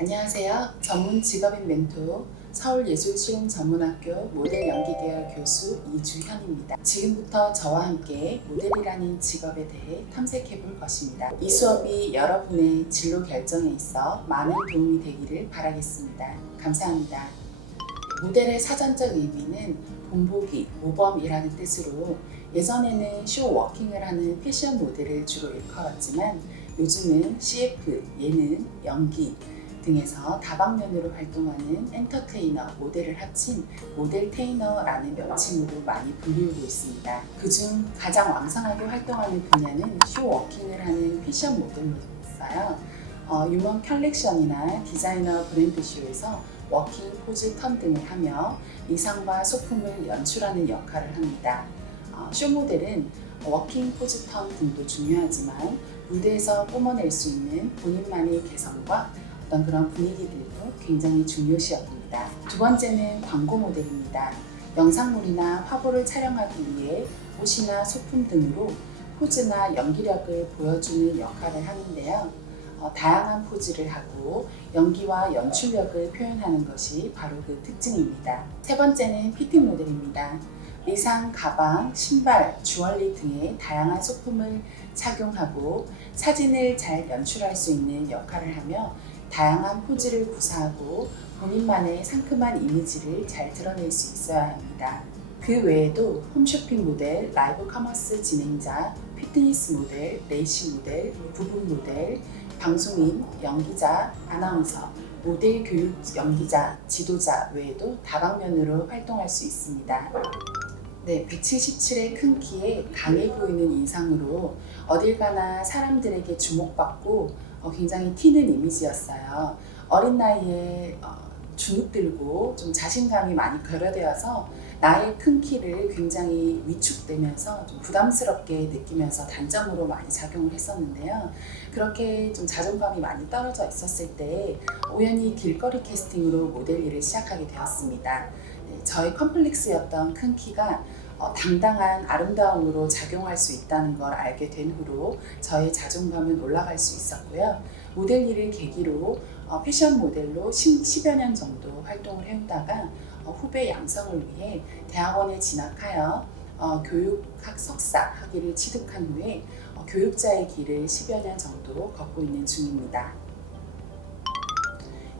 안녕하세요. 전문 직업인 멘토 서울예술실험전문학교 모델연기계열 교수 이주현입니다. 지금부터 저와 함께 모델이라는 직업에 대해 탐색해 볼 것입니다. 이 수업이 여러분의 진로 결정에 있어 많은 도움이 되기를 바라겠습니다. 감사합니다. 모델의 사전적 의미는 본보기, 모범이라는 뜻으로 예전에는 쇼워킹을 하는 패션 모델을 주로 일컬었지만 요즘은 CF, 예능, 연기 등에서 다방면으로 활동하는 엔터테이너, 모델을 합친 모델테이너라는 명칭으로 많이 불리우고 있습니다. 그중 가장 왕성하게 활동하는 분야는 쇼워킹을 하는 패션 모델로서요. 유먼 컬렉션이나 디자이너 브랜드쇼에서 워킹, 포즈, 턴 등을 하며 의상과 소품을 연출하는 역할을 합니다. 쇼 모델은 워킹, 포즈, 턴 등도 중요하지만 무대에서 뿜어낼 수 있는 본인만의 개성과 어떤 그런 분위기들도 굉장히 중요시 여깁니다. 두 번째는 광고 모델입니다. 영상물이나 화보를 촬영하기 위해 옷이나 소품 등으로 포즈나 연기력을 보여주는 역할을 하는데요. 다양한 포즈를 하고 연기와 연출력을 표현하는 것이 바로 그 특징입니다. 세 번째는 피팅 모델입니다. 의상, 가방, 신발, 주얼리 등의 다양한 소품을 착용하고 사진을 잘 연출할 수 있는 역할을 하며 다양한 포즈를 구사하고 본인만의 상큼한 이미지를 잘 드러낼 수 있어야 합니다. 그 외에도 홈쇼핑 모델, 라이브 커머스 진행자, 피트니스 모델, 레이싱 모델, 부분 모델, 방송인, 연기자, 아나운서, 모델 교육 연기자, 지도자 외에도 다방면으로 활동할 수 있습니다. 177의 큰 키에 강해 보이는 인상으로 어딜 가나 사람들에게 주목받고 굉장히 튀는 이미지였어요. 어린 나이에 주눅 들고 좀 자신감이 많이 결여되어서 나의 큰 키를 굉장히 위축되면서 좀 부담스럽게 느끼면서 단점으로 많이 작용을 했었는데요. 그렇게 좀 자존감이 많이 떨어져 있었을 때 우연히 길거리 캐스팅으로 모델 일을 시작하게 되었습니다. 저의 컴플렉스였던 큰 키가 당당한 아름다움으로 작용할 수 있다는 걸 알게 된 후로 저의 자존감은 올라갈 수 있었고요. 모델 일을 계기로 패션 모델로 10여 년 정도 활동을 해오다가 후배 양성을 위해 대학원에 진학하여 교육학 석사 학위를 취득한 후에 교육자의 길을 10여 년 정도 걷고 있는 중입니다.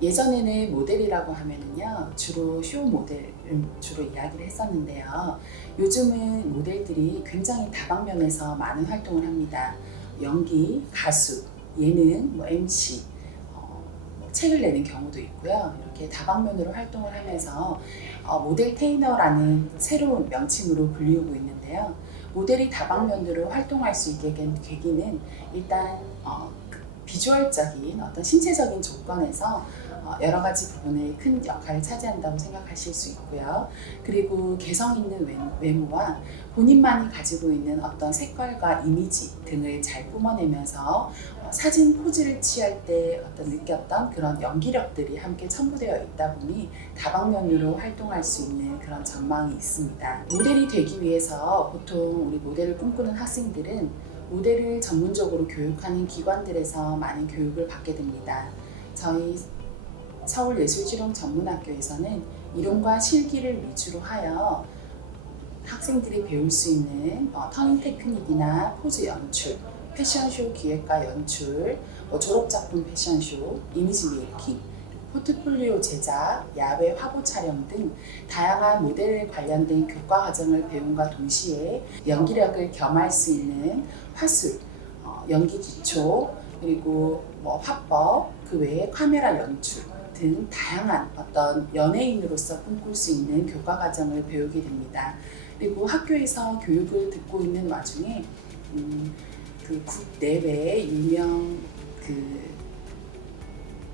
예전에는 모델이라고 하면은요, 주로 쇼 모델을 주로 이야기를 했었는데요. 요즘은 모델들이 굉장히 다방면에서 많은 활동을 합니다. 연기, 가수, 예능, MC, 책을 내는 경우도 있고요. 이렇게 다방면으로 활동을 하면서 모델 테이너라는 새로운 명칭으로 불리우고 있는데요. 모델이 다방면으로 활동할 수 있게 된 계기는 일단 비주얼적인 어떤 신체적인 조건에서 여러 가지 부분에 큰 역할을 차지한다고 생각하실 수 있고요. 그리고 개성 있는 외모와 본인만이 가지고 있는 어떤 색깔과 이미지 등을 잘 뿜어내면서 사진 포즈를 취할 때 어떤 느꼈던 그런 연기력들이 함께 첨부되어 있다 보니 다방면으로 활동할 수 있는 그런 전망이 있습니다. 모델이 되기 위해서 보통 우리 모델을 꿈꾸는 학생들은 모델을 전문적으로 교육하는 기관들에서 많은 교육을 받게 됩니다. 저희 서울예술실험전문학교에서는 이론과 실기를 위주로 하여 학생들이 배울 수 있는 터닝 테크닉이나 포즈 연출, 패션쇼 기획과 연출, 졸업작품 패션쇼, 이미지 메이킹, 포트폴리오 제작, 야외 화보 촬영 등 다양한 모델에 관련된 교과 과정을 배움과 동시에 연기력을 겸할 수 있는 화술, 연기 기초, 그리고 화법, 그 외에 카메라 연출 등 다양한 어떤 연예인으로서 꿈꿀 수 있는 교과 과정을 배우게 됩니다. 그리고 학교에서 교육을 듣고 있는 와중에 그 국내외 유명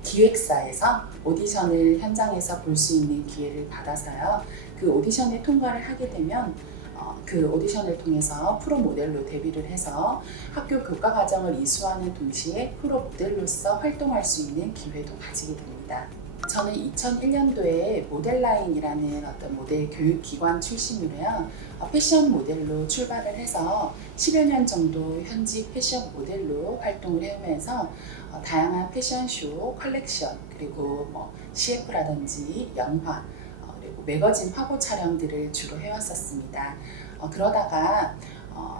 기획사에서 오디션을 현장에서 볼 수 있는 기회를 받아서요. 그 오디션에 통과를 하게 되면 그 오디션을 통해서 프로 모델로 데뷔를 해서 학교 교과 과정을 이수하는 동시에 프로 모델로서 활동할 수 있는 기회도 가지게 됩니다. 저는 2001년도에 모델라인이라는 어떤 모델 교육기관 출신으로요. 패션 모델로 출발을 해서 10여 년 정도 현직 패션 모델로 활동을 해오면서 다양한 패션쇼, 컬렉션, 그리고 CF라든지 영화, 그리고 매거진 화보 촬영들을 주로 해왔었습니다. 그러다가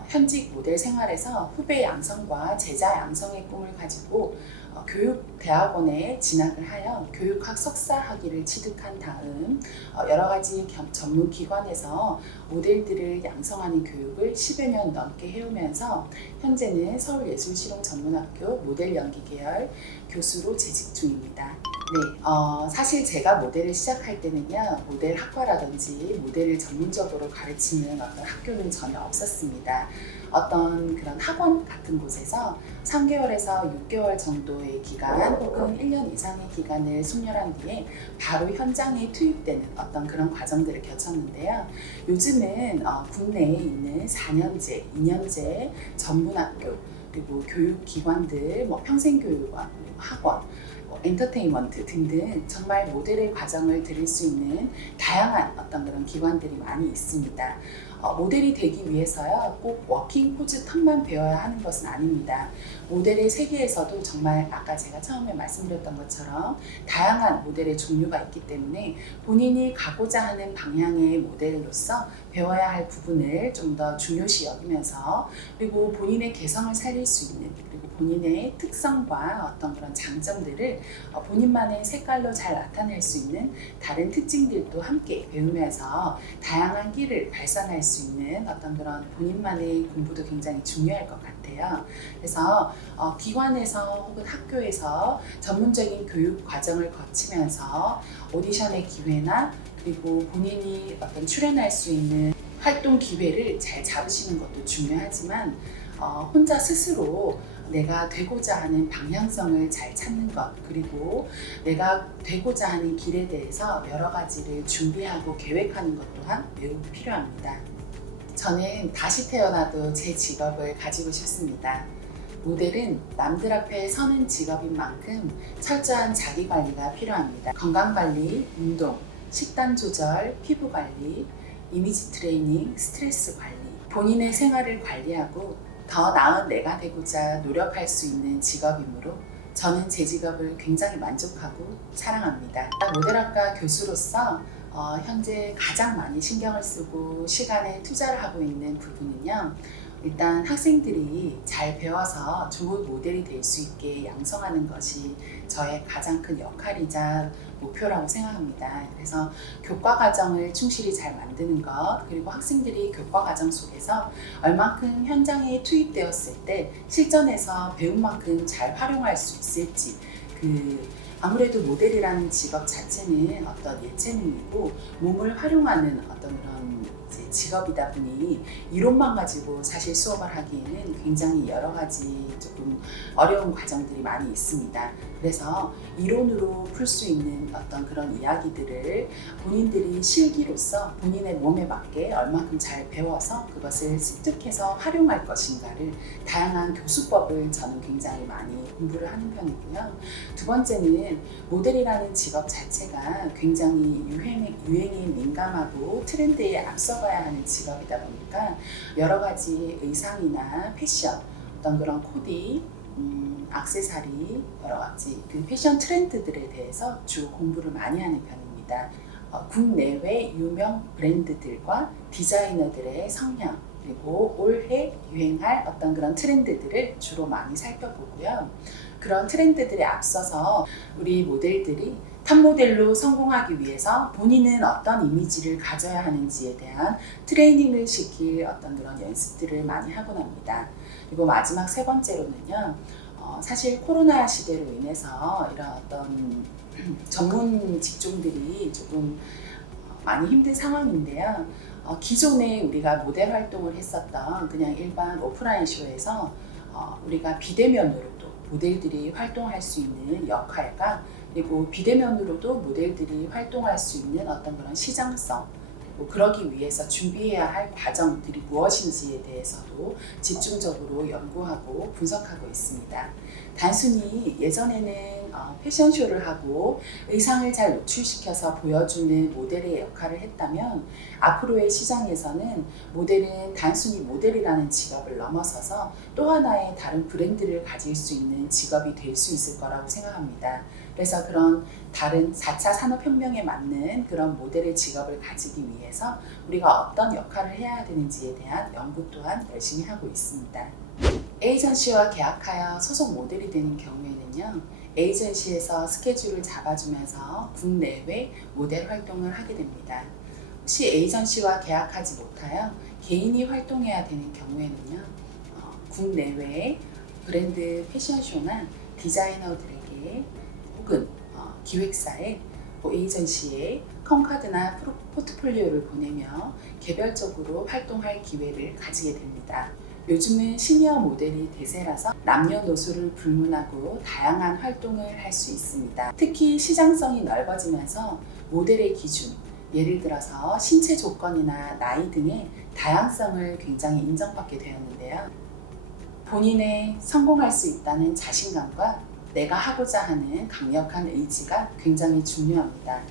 현직 모델 생활에서 후배 양성과 제자 양성의 꿈을 가지고 교육대학원에 진학을 하여 교육학 석사 학위를 취득한 다음 여러 가지 전문 기관에서 모델들을 양성하는 교육을 10여 년 넘게 해오면서 현재는 서울예술실용전문학교 모델 연기 계열 교수로 재직 중입니다. 네, 사실 제가 모델을 시작할 때는요, 모델 학과라든지 모델을 전문적으로 가르치는 어떤 학교는 전혀 없었습니다. 어떤 그런 학원 같은 곳에서 3개월에서 6개월 정도의 기간 혹은 1년 이상의 기간을 숙련한 뒤에 바로 현장에 투입되는 어떤 그런 과정들을 거쳤는데요. 요즘은 국내에 있는 4년제, 2년제 전문학교, 그리고 교육기관들, 평생교육원, 학원, 엔터테인먼트 등등 정말 모델의 과정을 들을 수 있는 다양한 어떤 그런 기관들이 많이 있습니다. 모델이 되기 위해서요, 꼭 워킹 포즈 턱만 배워야 하는 것은 아닙니다. 모델의 세계에서도 정말 아까 제가 처음에 말씀드렸던 것처럼 다양한 모델의 종류가 있기 때문에 본인이 가고자 하는 방향의 모델로서 배워야 할 부분을 좀 더 중요시 여기면서, 그리고 본인의 개성을 살릴 수 있는, 그리고 본인의 특성과 어떤 그런 장점들을 본인만의 색깔로 잘 나타낼 수 있는 다른 특징들도 함께 배우면서 다양한 끼를 발산할 수 있는 어떤 그런 본인만의 공부도 굉장히 중요할 것 같아요. 그래서 기관에서 혹은 학교에서 전문적인 교육 과정을 거치면서 오디션의 기회나 그리고 본인이 어떤 출연할 수 있는 활동 기회를 잘 잡으시는 것도 중요하지만 혼자 스스로 내가 되고자 하는 방향성을 잘 찾는 것, 그리고 내가 되고자 하는 길에 대해서 여러 가지를 준비하고 계획하는 것 또한 매우 필요합니다. 저는 다시 태어나도 제 직업을 가지고 싶습니다. 모델은 남들 앞에 서는 직업인 만큼 철저한 자기관리가 필요합니다. 건강관리, 운동, 식단 조절, 피부관리, 이미지 트레이닝, 스트레스 관리, 본인의 생활을 관리하고 더 나은 내가 되고자 노력할 수 있는 직업이므로 저는 제 직업을 굉장히 만족하고 사랑합니다. 모델학과 교수로서 현재 가장 많이 신경을 쓰고 시간에 투자를 하고 있는 부분은요, 일단 학생들이 잘 배워서 좋은 모델이 될 수 있게 양성하는 것이 저의 가장 큰 역할이자 목표라고 생각합니다. 그래서 교과 과정을 충실히 잘 만드는 것, 그리고 학생들이 교과 과정 속에서 얼만큼 현장에 투입되었을 때 실전에서 배운 만큼 잘 활용할 수 있을지, 아무래도 모델이라는 직업 자체는 어떤 예체능이고 몸을 활용하는 어떤 그런 직업이다 보니 이론만 가지고 사실 수업을 하기에는 굉장히 여러 가지 조금 어려운 과정들이 많이 있습니다. 그래서 이론으로 풀 수 있는 어떤 그런 이야기들을 본인들이 실기로서 본인의 몸에 맞게 얼마큼 잘 배워서 그것을 습득해서 활용할 것인가를 다양한 교수법을 저는 굉장히 많이 공부를 하는 편이고요. 두 번째는 모델이라는 직업 자체가 굉장히 유행에 민감하고 트렌드에 앞서가야 하는 직업이다 보니까 여러 가지 의상이나 패션, 어떤 그런 코디, 액세서리, 여러 가지 패션 트렌드들에 대해서 주로 공부를 많이 하는 편입니다. 국내외 유명 브랜드들과 디자이너들의 성향, 그리고 올해 유행할 어떤 그런 트렌드들을 주로 많이 살펴보고요. 그런 트렌드들에 앞서서 우리 모델들이 탑모델로 성공하기 위해서 본인은 어떤 이미지를 가져야 하는지에 대한 트레이닝을 시킬 어떤 그런 연습들을 많이 하곤 합니다. 그리고 마지막 세 번째로는요, 사실 코로나 시대로 인해서 이런 어떤 전문 직종들이 조금 많이 힘든 상황인데요. 기존에 우리가 모델 활동을 했었던 그냥 일반 오프라인 쇼에서 우리가 비대면으로도 모델들이 활동할 수 있는 역할과, 그리고 비대면으로도 모델들이 활동할 수 있는 어떤 그런 시장성, 그러기 위해서 준비해야 할 과정들이 무엇인지에 대해서도 집중적으로 연구하고 분석하고 있습니다. 단순히 예전에는 패션쇼를 하고 의상을 잘 노출시켜서 보여주는 모델의 역할을 했다면 앞으로의 시장에서는 모델은 단순히 모델이라는 직업을 넘어서서 또 하나의 다른 브랜드를 가질 수 있는 직업이 될 수 있을 거라고 생각합니다. 그래서 그런 다른 4차 산업혁명에 맞는 그런 모델의 직업을 가지기 위해서 우리가 어떤 역할을 해야 되는지에 대한 연구 또한 열심히 하고 있습니다. 에이전시와 계약하여 소속 모델이 되는 경우에는요, 에이전시에서 스케줄을 잡아주면서 국내외 모델 활동을 하게 됩니다. 혹시 에이전시와 계약하지 못하여 개인이 활동해야 되는 경우에는요, 국내외 브랜드 패션쇼나 디자이너들에게 혹은 기획사에 에이전시에 컴카드나 포트폴리오를 보내며 개별적으로 활동할 기회를 가지게 됩니다. 요즘은 시니어 모델이 대세라서 남녀노소를 불문하고 다양한 활동을 할 수 있습니다. 특히 시장성이 넓어지면서 모델의 기준, 예를 들어서 신체 조건이나 나이 등의 다양성을 굉장히 인정받게 되었는데요. 본인의 성공할 수 있다는 자신감과 내가 하고자 하는 강력한 의지가 굉장히 중요합니다.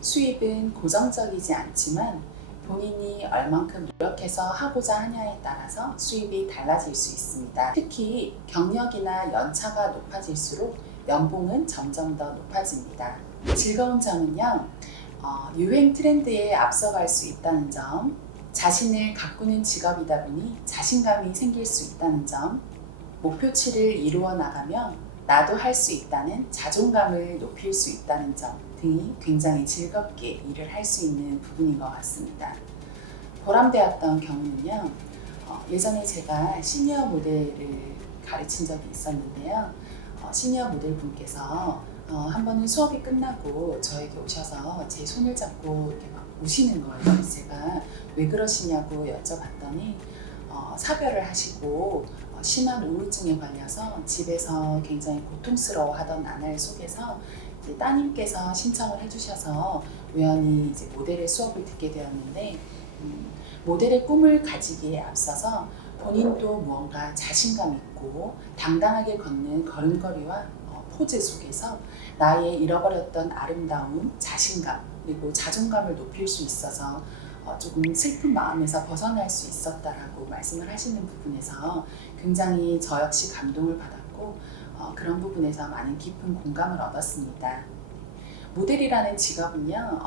수입은 고정적이지 않지만 본인이 얼만큼 노력해서 하고자 하냐에 따라서 수입이 달라질 수 있습니다. 특히 경력이나 연차가 높아질수록 연봉은 점점 더 높아집니다. 즐거운 점은요, 유행 트렌드에 앞서갈 수 있다는 점, 자신을 가꾸는 직업이다 보니 자신감이 생길 수 있다는 점, 목표치를 이루어 나가며 나도 할 수 있다는 자존감을 높일 수 있다는 점 등이 굉장히 즐겁게 일을 할 수 있는 부분인 것 같습니다. 보람되었던 경우는요, 예전에 제가 시니어 모델을 가르친 적이 있었는데요. 시니어 모델 분께서 한 번은 수업이 끝나고 저에게 오셔서 제 손을 잡고 이렇게 막 우시는 거예요. 그래서 제가 왜 그러시냐고 여쭤봤더니 사별을 하시고 심한 우울증에 걸려서 집에서 굉장히 고통스러워하던 나날 속에서 이제 따님께서 신청을 해주셔서 우연히 이제 모델의 수업을 듣게 되었는데, 모델의 꿈을 가지기에 앞서서 본인도 무언가 자신감 있고 당당하게 걷는 걸음걸이와 포즈 속에서 나의 잃어버렸던 아름다움, 자신감, 그리고 자존감을 높일 수 있어서 조금 슬픈 마음에서 벗어날 수 있었다라고 말씀을 하시는 부분에서 굉장히 저 역시 감동을 받았고 그런 부분에서 많은 깊은 공감을 얻었습니다. 모델이라는 직업은요,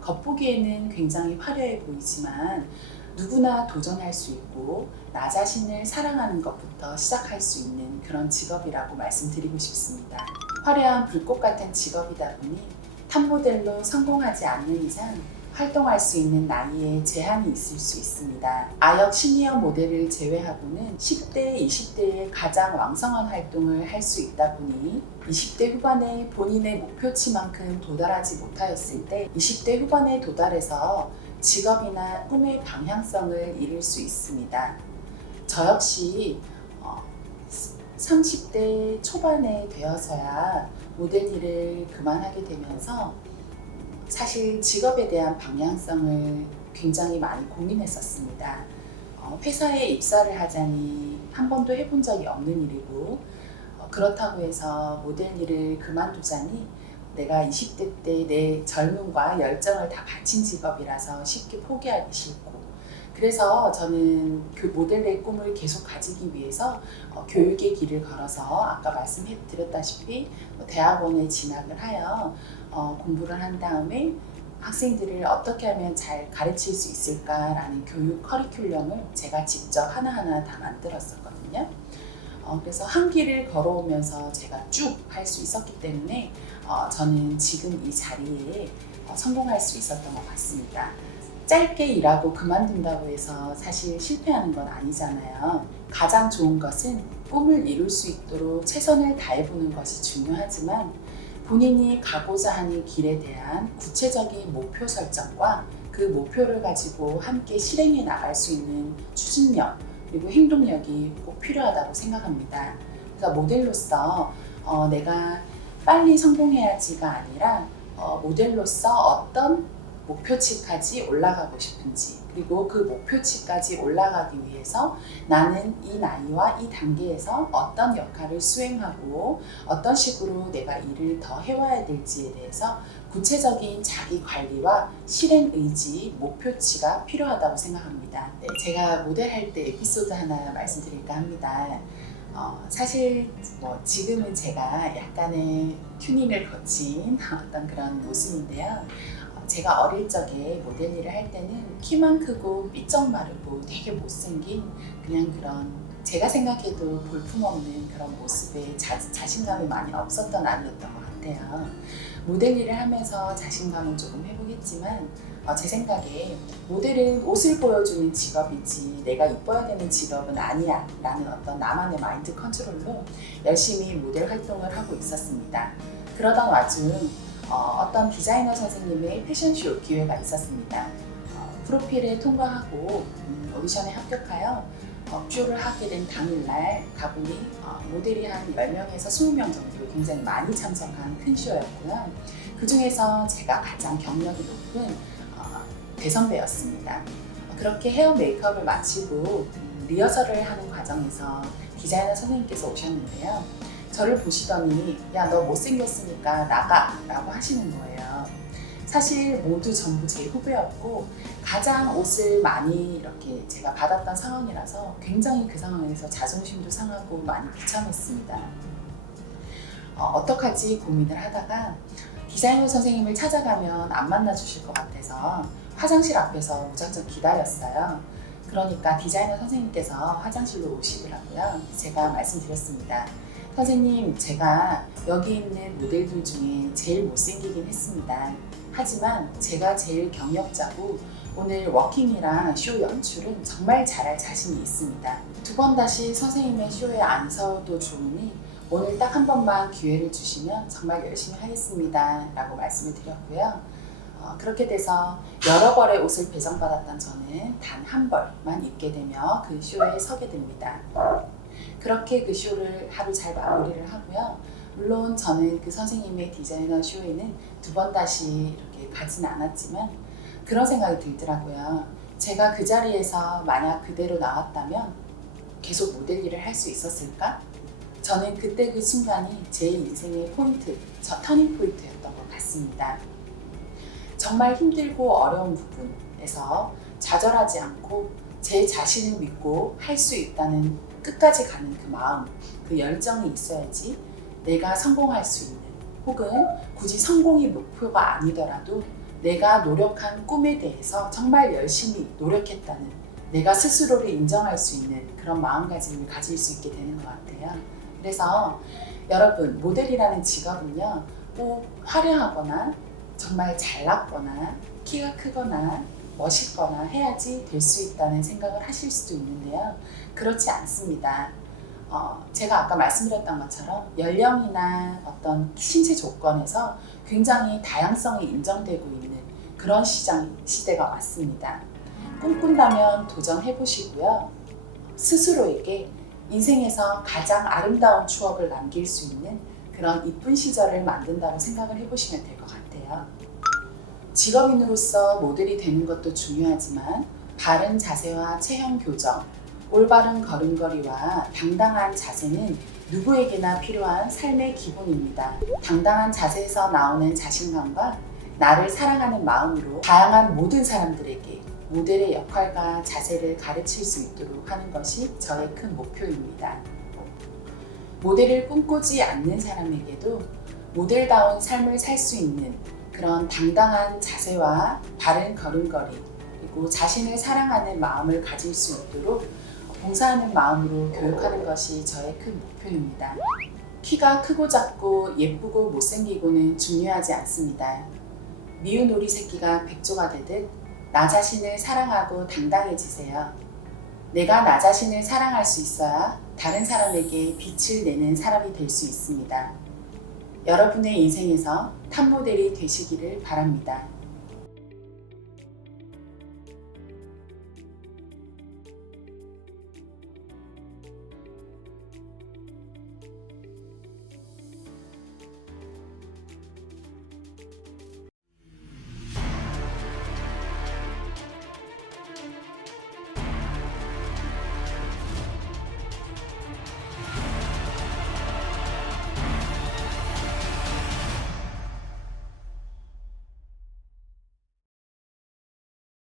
겉보기에는 굉장히 화려해 보이지만 누구나 도전할 수 있고 나 자신을 사랑하는 것부터 시작할 수 있는 그런 직업이라고 말씀드리고 싶습니다. 화려한 불꽃 같은 직업이다 보니 탑모델로 성공하지 않는 이상 활동할 수 있는 나이에 제한이 있을 수 있습니다. 아역 시니어 모델을 제외하고는 10대, 20대에 가장 왕성한 활동을 할 수 있다 보니 20대 후반에 본인의 목표치만큼 도달하지 못하였을 때 20대 후반에 도달해서 직업이나 꿈의 방향성을 잃을 수 있습니다. 저 역시 30대 초반에 되어서야 모델 일을 그만하게 되면서 사실 직업에 대한 방향성을 굉장히 많이 고민했었습니다. 회사에 입사를 하자니 한 번도 해본 적이 없는 일이고 그렇다고 해서 모델 일을 그만두자니 내가 20대 때 내 젊음과 열정을 다 바친 직업이라서 쉽게 포기하기 싫고, 그래서 저는 그 모델의 꿈을 계속 가지기 위해서 교육의 길을 걸어서 아까 말씀드렸다시피 대학원에 진학을 하여 공부를 한 다음에 학생들을 어떻게 하면 잘 가르칠 수 있을까라는 교육 커리큘럼을 제가 직접 하나하나 다 만들었었거든요. 그래서 한 길을 걸어오면서 제가 쭉 할 수 있었기 때문에 저는 지금 이 자리에 성공할 수 있었던 것 같습니다. 짧게 일하고 그만둔다고 해서 사실 실패하는 건 아니잖아요. 가장 좋은 것은 꿈을 이룰 수 있도록 최선을 다해보는 것이 중요하지만 본인이 가고자 하는 길에 대한 구체적인 목표 설정과 그 목표를 가지고 함께 실행해 나갈 수 있는 추진력 그리고 행동력이 꼭 필요하다고 생각합니다. 그래서 모델로서 내가 빨리 성공해야지가 아니라 모델로서 어떤 목표치까지 올라가고 싶은지, 그리고 그 목표치까지 올라가기 위해서 나는 이 나이와 이 단계에서 어떤 역할을 수행하고 어떤 식으로 내가 일을 더 해와야 될지에 대해서 구체적인 자기 관리와 실행 의지, 목표치가 필요하다고 생각합니다. 네, 제가 모델할 때 에피소드 하나 말씀드릴까 합니다. 사실 지금은 제가 약간의 튜닝을 거친 어떤 그런 모습인데요. 제가 어릴 적에 모델 일을 할 때는 키만 크고 삐쩍 마르고 되게 못생긴 그냥 그런 제가 생각해도 볼품없는 그런 모습에 자신감이 많이 없었던 아이였던 것 같아요. 모델 일을 하면서 자신감은 조금 회복했지만 제 생각에 모델은 옷을 보여주는 직업이지 내가 이뻐야 되는 직업은 아니야 라는 어떤 나만의 마인드 컨트롤로 열심히 모델 활동을 하고 있었습니다. 그러던 와중 어떤 디자이너 선생님의 패션쇼 기회가 있었습니다. 프로필에 통과하고 오디션에 합격하여 쇼를 하게 된 당일날 가보니 모델이 한 10명에서 20명 정도 굉장히 많이 참석한 큰 쇼였고요. 그 중에서 제가 가장 경력이 높은 대선배였습니다. 그렇게 헤어 메이크업을 마치고 리허설을 하는 과정에서 디자이너 선생님께서 오셨는데요. 저를 보시더니 야, 너 못생겼으니까 나가 라고 하시는 거예요. 사실 모두 전부 제 후배였고 가장 옷을 많이 이렇게 제가 받았던 상황이라서 굉장히 그 상황에서 자존심도 상하고 많이 비참했습니다. 어떡하지 고민을 하다가 디자이너 선생님을 찾아가면 안 만나주실 것 같아서 화장실 앞에서 무작정 기다렸어요. 그러니까 디자이너 선생님께서 화장실로 오시더라고요. 제가 말씀드렸습니다. 선생님, 제가 여기 있는 모델들 중에 제일 못생기긴 했습니다. 하지만 제가 제일 경력자고 오늘 워킹이랑 쇼 연출은 정말 잘할 자신이 있습니다. 2번 다시 선생님의 쇼에 안 서도 좋으니 오늘 딱 한 번만 기회를 주시면 정말 열심히 하겠습니다 라고 말씀을 드렸고요. 그렇게 돼서 여러 벌의 옷을 배정받았던 저는 단 한 벌만 입게 되며 그 쇼에 서게 됩니다. 그렇게 그 쇼를 하루 잘 마무리를 하고요. 물론 저는 그 선생님의 디자이너 쇼에는 2번 다시 이렇게 가진 않았지만 그런 생각이 들더라고요. 제가 그 자리에서 만약 그대로 나왔다면 계속 모델 일을 할 수 있었을까? 저는 그때 그 순간이 제 인생의 포인트, 터닝 포인트였던 것 같습니다. 정말 힘들고 어려운 부분에서 좌절하지 않고 제 자신을 믿고 할 수 있다는 끝까지 가는 그 마음, 그 열정이 있어야지 내가 성공할 수 있는, 혹은 굳이 성공이 목표가 아니더라도 내가 노력한 꿈에 대해서 정말 열심히 노력했다는 내가 스스로를 인정할 수 있는 그런 마음가짐을 가질 수 있게 되는 것 같아요. 그래서 여러분, 모델이라는 직업은요, 꼭 화려하거나 정말 잘났거나 키가 크거나 멋있거나 해야지 될 수 있다는 생각을 하실 수도 있는데요. 그렇지 않습니다. 제가 아까 말씀드렸던 것처럼 연령이나 어떤 신체 조건에서 굉장히 다양성이 인정되고 있는 그런 시대가 왔습니다. 꿈꾼다면 도전해 보시고요. 스스로에게 인생에서 가장 아름다운 추억을 남길 수 있는 그런 이쁜 시절을 만든다고 생각을 해보시면 될 것 같아요. 직업인으로서 모델이 되는 것도 중요하지만 바른 자세와 체형 교정, 올바른 걸음걸이와 당당한 자세는 누구에게나 필요한 삶의 기본입니다. 당당한 자세에서 나오는 자신감과 나를 사랑하는 마음으로 다양한 모든 사람들에게 모델의 역할과 자세를 가르칠 수 있도록 하는 것이 저의 큰 목표입니다. 모델을 꿈꾸지 않는 사람에게도 모델다운 삶을 살 수 있는 그런 당당한 자세와 바른 걸음걸이, 그리고 자신을 사랑하는 마음을 가질 수 있도록 봉사하는 마음으로 교육하는 것이 저의 큰 목표입니다. 키가 크고 작고 예쁘고 못생기고는 중요하지 않습니다. 미운 오리 새끼가 백조가 되듯 나 자신을 사랑하고 당당해지세요. 내가 나 자신을 사랑할 수 있어야 다른 사람에게 빛을 내는 사람이 될 수 있습니다. 여러분의 인생에서 탑모델이 되시기를 바랍니다.